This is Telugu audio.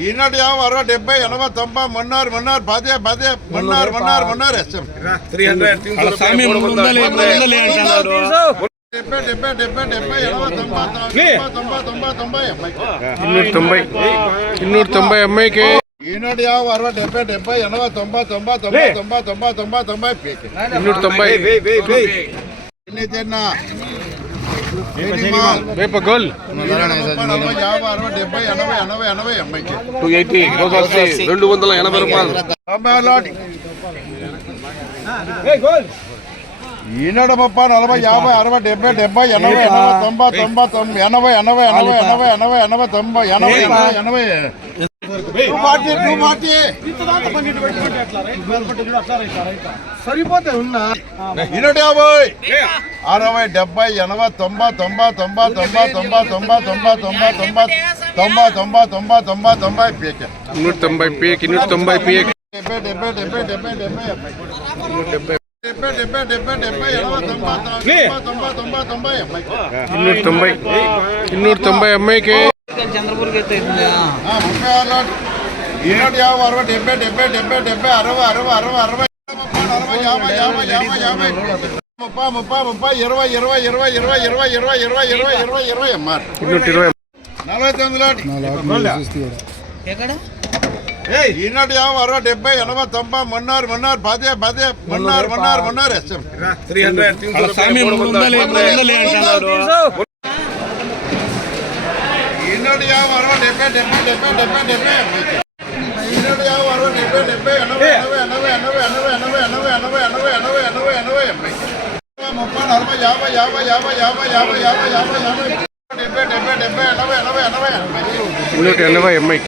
ఈనాటి 50 60 70 90 మన్నారు మన్నారు పదే పదే మన్నారు మన్నారు మన్నారు ఎస్ఎం 300 290 అమ్మాయికి ఈనాటి 50 60 70 80 90 వేప గోల్ 280 రూపాయలు ఈనాడు 30 40 50 60 70 80 90 సరిపోతే ఉన్నా 150 60 70 80 పీక్ 190 పీక్ 290 అమ్మాయికి చంద్రపూర్కి అయితే 50 60 70 ఈనాటి 50 60 70 90 మన్నారు పదే పదే మన్నారు ఎస్ఎం 300 ఈనాటి 50 60 70 80 180 అమ్మాయి